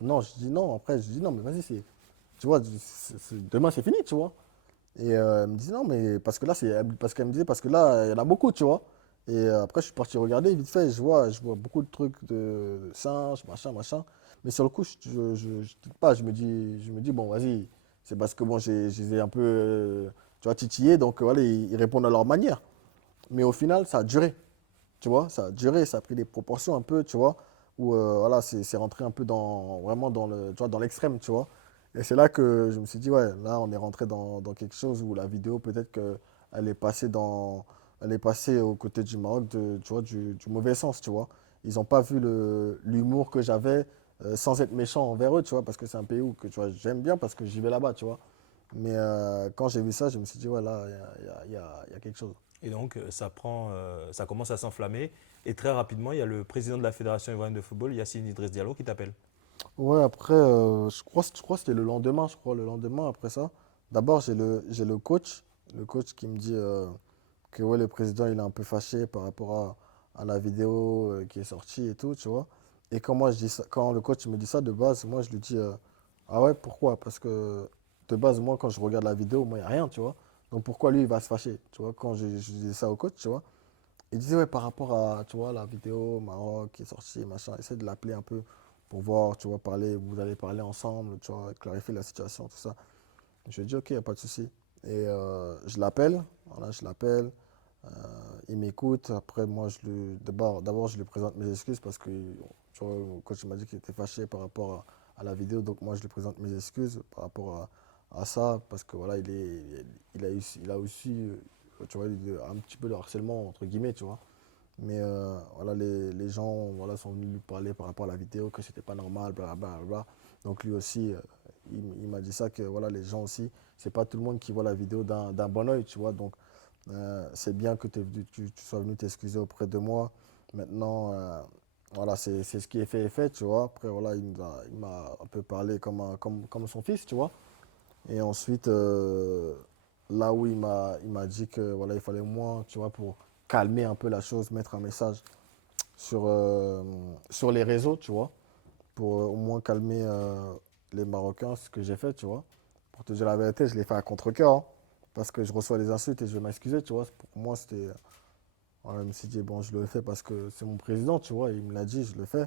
Non, je dis non. Après, je dis non, mais vas-y, tu vois, demain, c'est fini, tu vois. Et elle me dit non, mais parce que là, parce qu'elle me disait, parce que là, il y en a beaucoup, tu vois. Et après, je suis parti regarder, vite fait, je vois beaucoup de trucs de singes, machin, machin. Mais sur le coup, je clique pas, je me dis, bon, vas-y, c'est parce que bon, je les ai un peu, tu vois, titillés, donc voilà, ils répondent à leur manière. Mais au final, ça a duré, tu vois, ça a duré, ça a pris des proportions un peu, tu vois, où voilà, c'est rentré un peu vraiment tu vois, dans l'extrême, tu vois. Et c'est là que je me suis dit, ouais, là, on est rentré dans quelque chose où la vidéo, peut-être qu'elle est passée elle est passée aux côtés du Maroc, tu vois, du mauvais sens, tu vois. Ils n'ont pas vu l'humour que j'avais sans être méchant envers eux, tu vois, parce que c'est un pays où que, tu vois, j'aime bien parce que j'y vais là-bas, tu vois. Mais quand j'ai vu ça, je me suis dit, ouais, là, il y a quelque chose. Et donc, ça commence à s'enflammer. Et très rapidement, il y a le président de la Fédération ivoirienne de football, Yacine Idriss Diallo, qui t'appelle. Ouais, après, je crois que c'était le lendemain, je crois, le lendemain après ça. D'abord, j'ai le coach qui me dit que ouais, le président, il est un peu fâché par rapport à la vidéo qui est sortie et tout, tu vois. Et quand moi, je dis ça, quand le coach me dit ça, de base, moi, je lui dis, ah ouais, pourquoi? Parce que de base, moi, quand je regarde la vidéo, moi, il n'y a rien, tu vois. Donc pourquoi lui, il va se fâcher, tu vois, quand je dis ça au coach, tu vois. Il disait, ouais, par rapport à, tu vois, la vidéo Maroc qui est sortie, machin, essaie de l'appeler un peu pour voir, tu vois, vous allez parler ensemble, tu vois, clarifier la situation, tout ça. Je lui ai dit, ok, y a pas de souci. Et je l'appelle, voilà, je l'appelle, euh, il m'écoute. Après, moi, d'abord, je lui présente mes excuses parce que, tu vois, le coach m'a dit qu'il était fâché par rapport à la vidéo. Donc, moi, je lui présente mes excuses par rapport à ça parce que, voilà, il a aussi, tu vois, un petit peu de harcèlement, entre guillemets, tu vois. Mais voilà, les gens voilà, sont venus lui parler par rapport à la vidéo, que c'était pas normal, blablabla. Donc lui aussi, il m'a dit ça, que voilà, les gens aussi, c'est pas tout le monde qui voit la vidéo d'un bon oeil, tu vois. Donc c'est bien que tu sois venu t'excuser auprès de moi. Maintenant, voilà, c'est ce qui est fait, tu vois. Après, voilà, il m'a un peu parlé comme son fils, tu vois. Et ensuite, là où il m'a dit que voilà, il fallait moins, tu vois, pour calmer un peu la chose, mettre un message sur les réseaux, tu vois, pour au moins calmer les Marocains, ce que j'ai fait, tu vois. Pour te dire la vérité, je l'ai fait à contre-cœur, hein, parce que je reçois des insultes et je vais m'excuser, tu vois. Pour moi, c'était. Voilà, je me suis dit, bon, je le fais parce que c'est mon président, tu vois, il me l'a dit, je le fais.